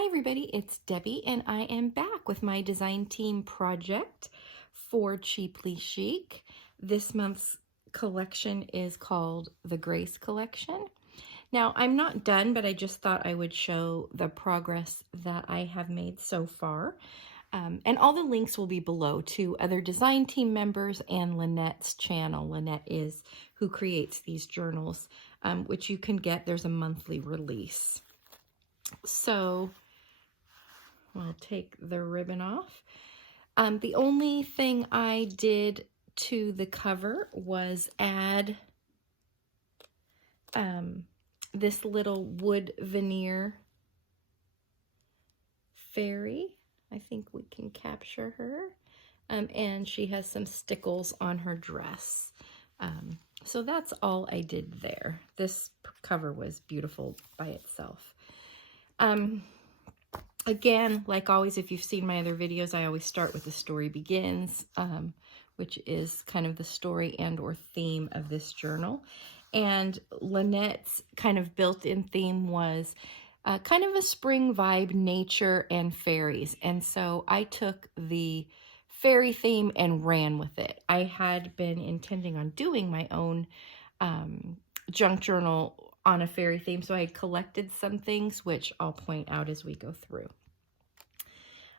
Hi everybody, it's Debbie and I am back with my design team project for Cheaply Chic. This month's collection is called the Grace Collection. Now I'm not done, but I just thought I would show the progress that I have made so far. And all the links will be below to other design team members and Lynette's channel. Lynette is who creates these journals, which you can get. There's a monthly release. So I'll take the ribbon off. The only thing I did to the cover was add this little wood veneer fairy. I think we can capture her. And she has some stickles on her dress. So that's all I did there. This cover was beautiful by itself. Again, like always, if you've seen my other videos, I always start with the story begins, which is kind of the story and or theme of this journal. And Lynette's kind of built-in theme was kind of a spring vibe, nature and fairies. And so I took the fairy theme and ran with it. I had been intending on doing my own junk journal on a fairy theme, so I collected some things, which I'll point out as we go through.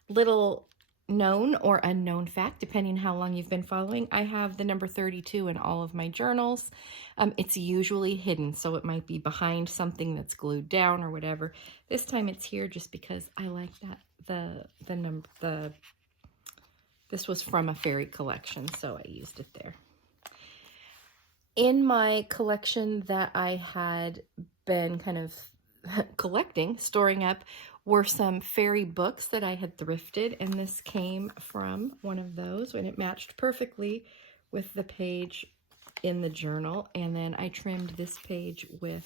Little known or unknown fact, depending on how long you've been following, I have the number 32 in all of my journals. It's usually hidden, so it might be behind something that's glued down or whatever. This time it's here just because I like that. This was from a fairy collection, so I used it there. In my collection that I had been kind of collecting, storing up, were some fairy books that I had thrifted, and this came from one of those, and it matched perfectly with the page in the journal. And then I trimmed this page with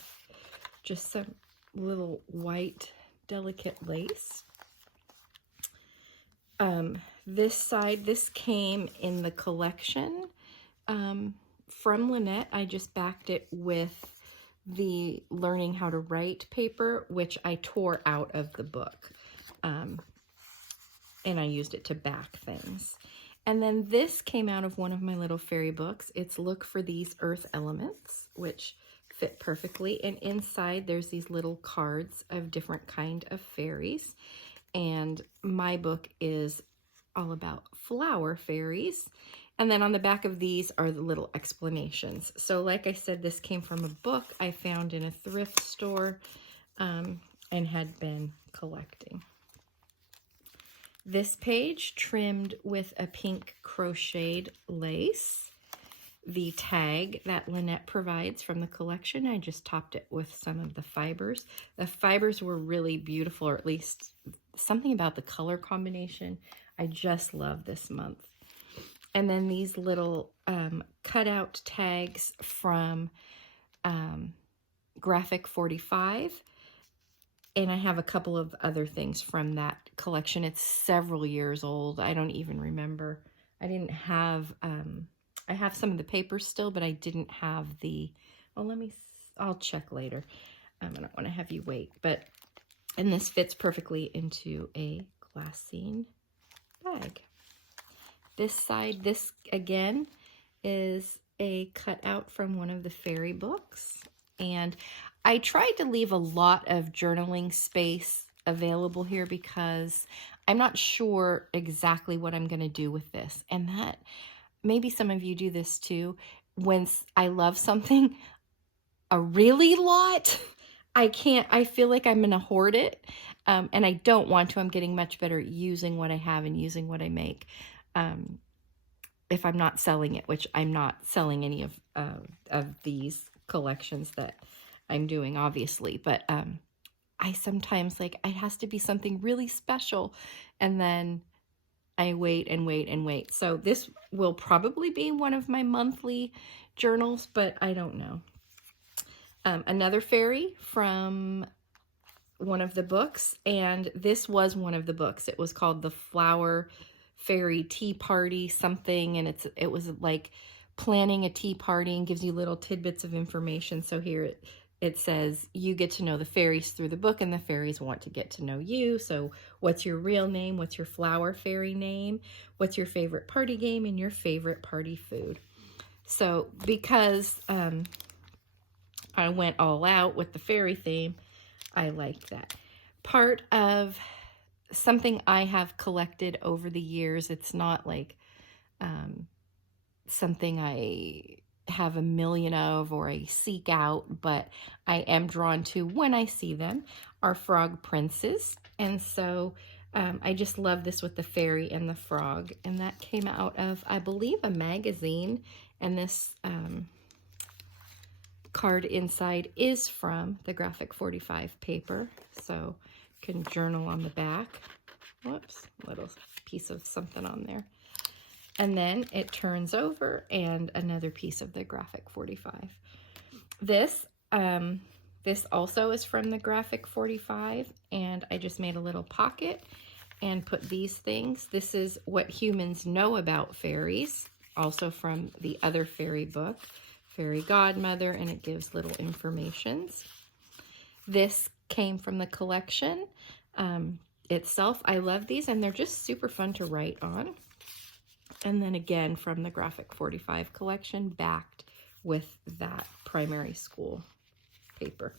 just some little white delicate lace. This side, this came in the collection from Lynette. I just backed it with the learning how to write paper, which I tore out of the book, and I used it to back things. And then this came out of one of my little fairy books. It's Look for These Earth Elements, which fit perfectly. And inside there's these little cards of different kind of fairies. And my book is all about flower fairies. And then on the back of these are the little explanations. So like I said, this came from a book I found in a thrift store and had been collecting. This page trimmed with a pink crocheted lace. The tag that Lynette provides from the collection, I just topped it with some of the fibers. The fibers were really beautiful, or at least something about the color combination I just love this month. And then these little cutout tags from Graphic 45. And I have a couple of other things from that collection. It's several years old. I don't even remember. I didn't have, I have some of the papers still, but I didn't have the, well, I'll check later. I don't want to have you wait. And this fits perfectly into a glassine bag. This side, this again is a cutout from one of the fairy books. And I tried to leave a lot of journaling space available here because I'm not sure exactly what I'm going to do with this. And that, maybe some of you do this too. When I love something a really lot, I feel like I'm going to hoard it. And I don't want to. I'm getting much better at using what I have and using what I make. If I'm not selling it, which I'm not selling any of these collections that I'm doing, obviously, but I sometimes it has to be something really special, and then I wait and wait and wait. So this will probably be one of my monthly journals, but I don't know. Another fairy from one of the books, and this was one of the books. It was called The Flower Fairy Tea Party something, and it was like planning a tea party and gives you little tidbits of information. So here it says you get to know the fairies through the book and the fairies want to get to know you. So what's your real name? What's your flower fairy name? What's your favorite party game and your favorite party food? So because I went all out with the fairy theme, I liked that. Part of something I have collected over the years, it's not like something I have a million of or I seek out, but I am drawn to when I see them, are frog princes. And so I just love this with the fairy and the frog. And that came out of, I believe, a magazine. And this card inside is from the Graphic 45 paper. So you can journal on the back. Whoops, little piece of something on there. And then it turns over and another piece of the Graphic 45. This also is from the Graphic 45, and I just made a little pocket and put these things. This is what humans know about fairies, also from the other fairy book, Fairy Godmother, and it gives little informations. This came from the collection itself. I love these, and they're just super fun to write on. And then again from the Graphic 45 collection, backed with that primary school paper.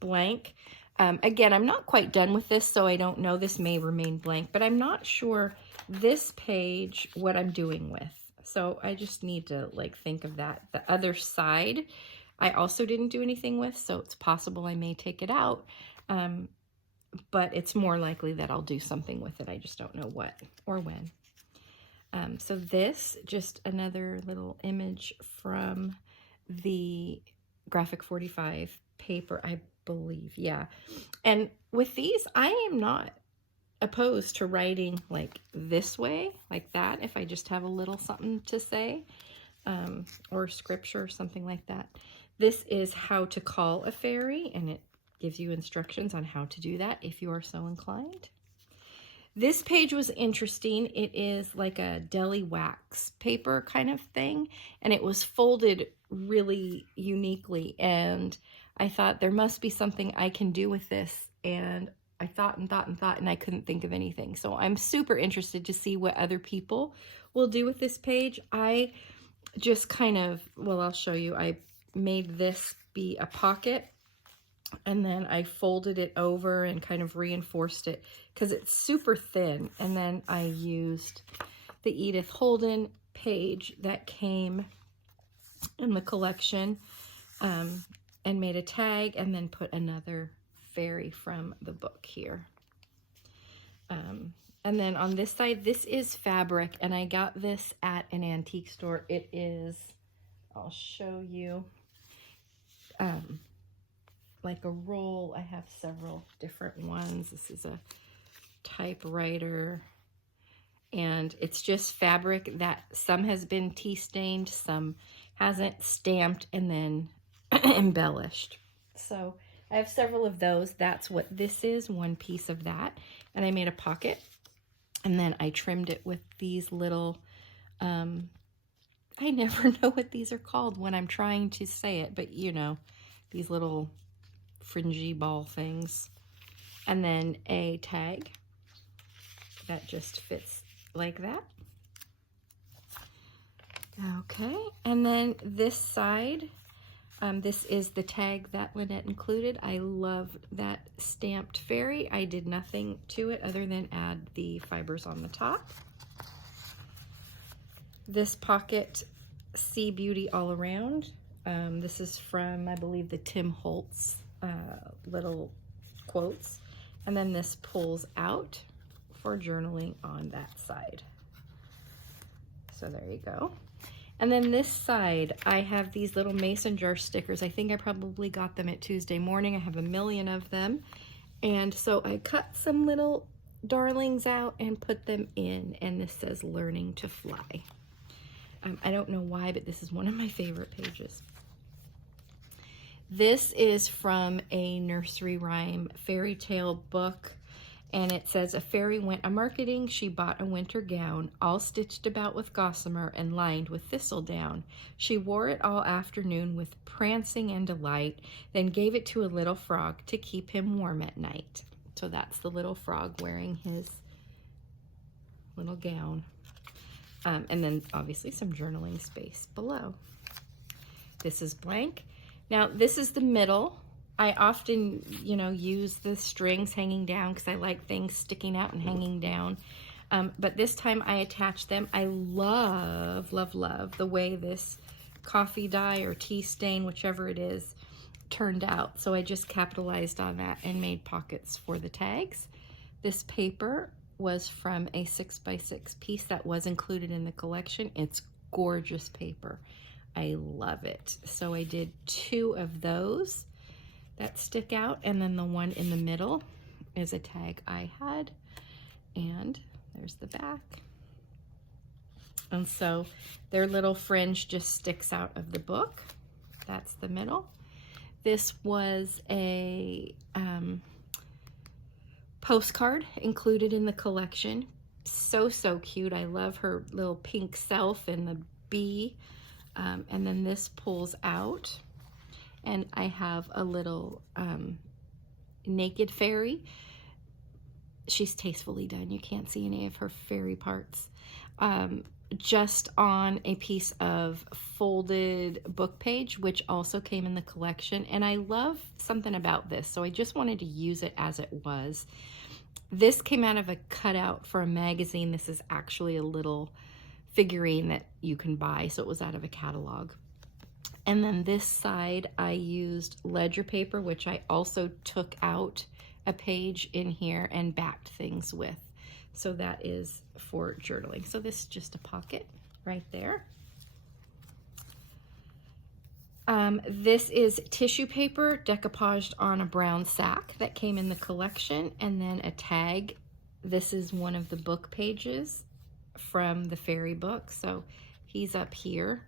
Blank. Again, I'm not quite done with this, so I don't know. This may remain blank, but I'm not sure this page what I'm doing with. So I just need to think of that. The other side, I also didn't do anything with, so it's possible I may take it out. But it's more likely that I'll do something with it. I just don't know what or when. So this, just another little image from the Graphic 45 paper, I believe. Yeah. And with these, I am not opposed to writing like this way, like that, if I just have a little something to say, or scripture or something like that. This is how to call a fairy, and it gives you instructions on how to do that if you are so inclined. This page was interesting. It is like a deli wax paper kind of thing, and it was folded really uniquely, and I thought there must be something I can do with this, and I thought and thought and thought, and I couldn't think of anything. So I'm super interested to see what other people will do with this page. I just kind of, well, I'll show you. I made this be a pocket, and then I folded it over and kind of reinforced it because it's super thin. And then I used the Edith Holden page that came in the collection, and made a tag and then put another fairy from the book here. And then on this side, this is fabric, and I got this at an antique store. It is, I'll show you, like a roll. I have several different ones. This is a typewriter, and it's just fabric that some has been tea stained, some hasn't, stamped, and then embellished. So I have several of those. That's what this is, one piece of that. And I made a pocket, and then I trimmed it with these little, I never know what these are called when I'm trying to say it, but you know, these little fringy ball things. And then a tag that just fits like that. Okay, and then this side, this is the tag that Lynette included. I love that stamped fairy. I did nothing to it other than add the fibers on the top. This pocket, Sea Beauty All Around. This is from, I believe, the Tim Holtz little quotes. And then this pulls out for journaling on that side. So there you go. And then this side, I have these little mason jar stickers. I think I probably got them at Tuesday morning. I have a million of them. And so I cut some little darlings out and put them in. And this says Learning to Fly. I don't know why, but this is one of my favorite pages. This is from a nursery rhyme fairy tale book. And it says, a fairy went a-marketing, she bought a winter gown, all stitched about with gossamer and lined with thistledown. She wore it all afternoon with prancing and delight, then gave it to a little frog to keep him warm at night. So that's the little frog wearing his little gown. And then obviously some journaling space below. This is blank. Now this is the middle. I often, you know, use the strings hanging down because I like things sticking out and hanging down. But this time I attached them. I love, love, love the way this coffee dye or tea stain, whichever it is, turned out. So I just capitalized on that and made pockets for the tags. This paper was from a 6x6 piece that was included in the collection. It's gorgeous paper. I love it. So I did 2 of those that stick out, and then the one in the middle is a tag I had, and there's the back. And so their little fringe just sticks out of the book. That's the middle. This was a postcard included in the collection. So, so cute. I love her little pink self and the bee. And then this pulls out, and I have a little naked fairy. She's tastefully done. You can't see any of her fairy parts. Just on a piece of folded book page, which also came in the collection. And I love something about this, so I just wanted to use it as it was. This came out of a cutout for a magazine. This is actually a little figurine that you can buy, so it was out of a catalog. And then this side I used ledger paper, which I also took out a page in here and backed things with. So that is for journaling. So this is just a pocket right there. This is tissue paper decoupaged on a brown sack that came in the collection, and then a tag. This is one of the book pages from the fairy book. So he's up here,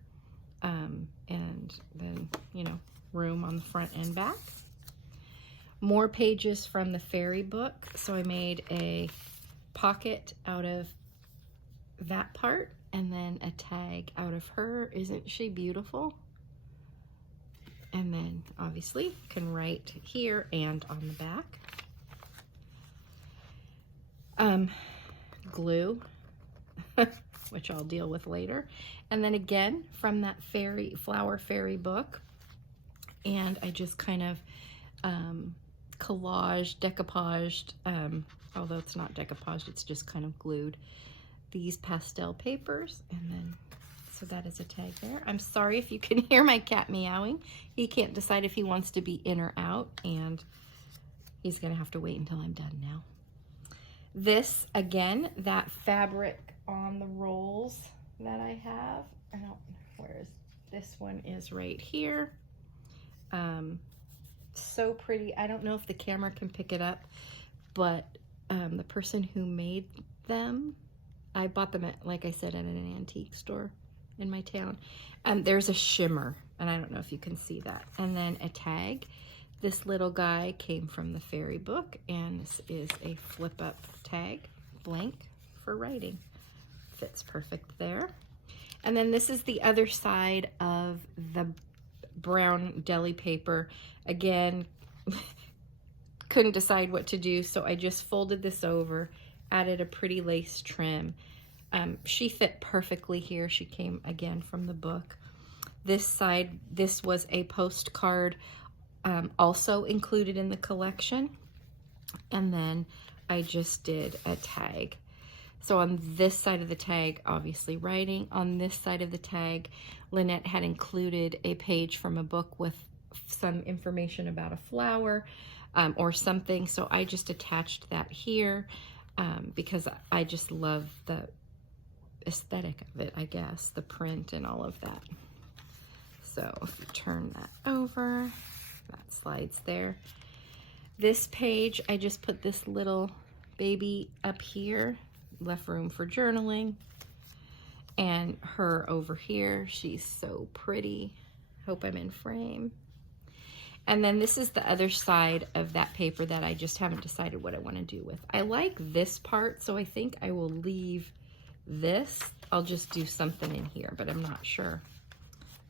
and then, you know, room on the front and back. More pages from the fairy book. So I made a pocket out of that part, and then a tag out of her. Isn't she beautiful? And then obviously can write here and on the back. Glue, which I'll deal with later. And then again, from that flower fairy book. And I just kind of collaged, decoupaged, although it's not decoupaged, it's just kind of glued, these pastel papers. And then, so that is a tag there. I'm sorry if you can hear my cat meowing. He can't decide if he wants to be in or out, and he's gonna have to wait until I'm done now. This, again, that fabric on the rolls that I have. Where is this one? Is right here. So pretty. I don't know if the camera can pick it up, but the person who made them, I bought them at, like I said, at an antique store in my town. There's a shimmer, and I don't know if you can see that. And then a tag. This little guy came from the fairy book, and this is a flip-up tag, blank for writing. Fits perfect there. And then this is the other side of the brown deli paper. Again, couldn't decide what to do, so I just folded this over, added a pretty lace trim. She fit perfectly here. She came again from the book. This side, this was a postcard also included in the collection. And then I just did a tag. So on this side of the tag, obviously writing. On this side of the tag, Lynette had included a page from a book with some information about a flower or something. So I just attached that here because I just love the aesthetic of it, I guess, the print and all of that. So if you turn that over, that slides there. This page, I just put this little baby up here, left room for journaling, and her over here. She's so pretty. Hope I'm in frame. And then this is the other side of that paper that I just haven't decided what I want to do with. I like this part, so I think I will leave this. I'll just do something in here, but I'm not sure.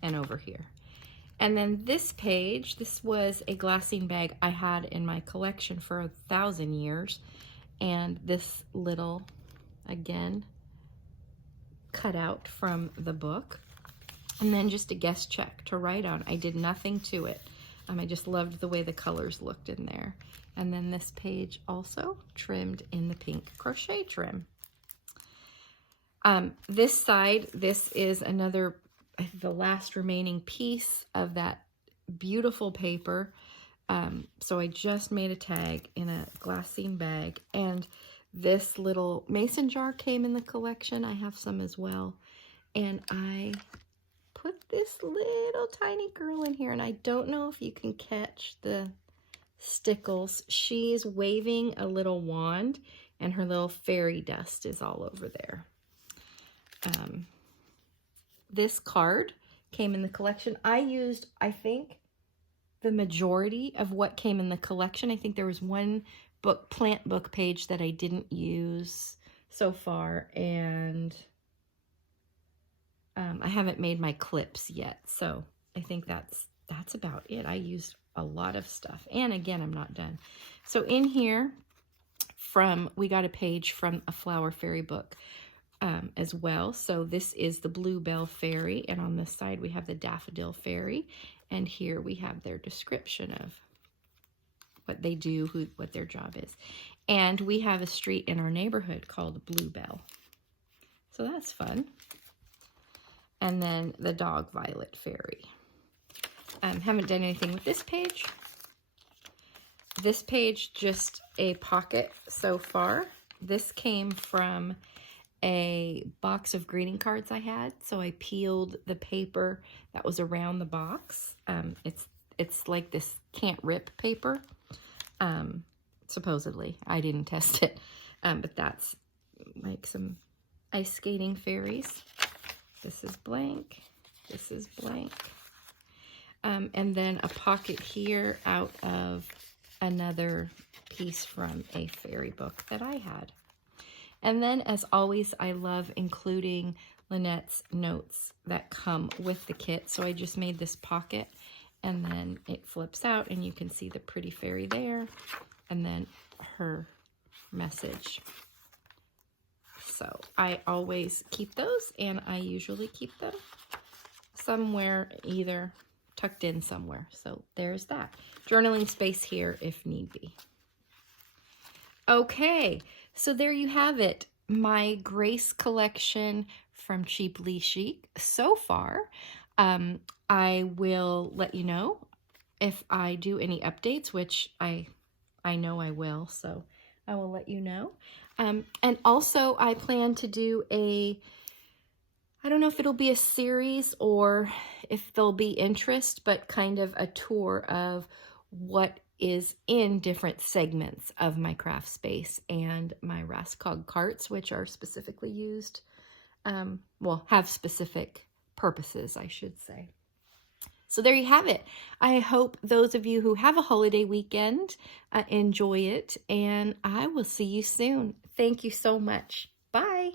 And over here. And then this page, this was a glassine bag I had in my collection for 1,000 years. And this little, again, cutout from the book. And then just a guest check to write on. I did nothing to it. I just loved the way the colors looked in there. And then this page also trimmed in the pink crochet trim. This side, this is another, the last remaining piece of that beautiful paper. So I just made a tag in a glassine bag, and this little mason jar came in the collection. I have some as well. And I put this little tiny girl in here, and I don't know if you can catch the stickles. She's waving a little wand, and her little fairy dust is all over there. This card came in the collection. I used, I think, the majority of what came in the collection. I think there was one book, plant book page that I didn't use so far, and I haven't made my clips yet, so I think that's about it. I used a lot of stuff, and again, I'm not done. So in here, we got a page from a Flower Fairy book as well. So this is the Bluebell Fairy, and on this side we have the Daffodil Fairy, and here we have their description of what they do, what their job is. And we have a street in our neighborhood called Bluebell. So that's fun. And then the Dog Violet Fairy. Haven't done anything with this page. This page, just a pocket so far. This came from a box of greeting cards I had. So I peeled the paper that was around the box. It's like this can't rip paper. Supposedly. I didn't test it. But that's like some ice skating fairies. This is blank. This is blank. And then a pocket here out of another piece from a fairy book that I had. And then, as always, I love including Lynette's notes that come with the kit. So I just made this pocket, and then it flips out, and you can see the pretty fairy there, and then her message. So I always keep those, and I usually keep them somewhere, either tucked in somewhere. So there's that. Journaling space here if need be. Okay, so there you have it. My Grace collection from Cheaply Chic so far. I will let you know if I do any updates, which I know I will, so I will let you know. And also I plan to do I don't know if it'll be a series or if there'll be interest, but kind of a tour of what is in different segments of my craft space and my Raskog carts, which are specifically used, well, have specific purposes, I should say. So there you have it. I hope those of you who have a holiday weekend enjoy it, and I will see you soon. Thank you so much. Bye.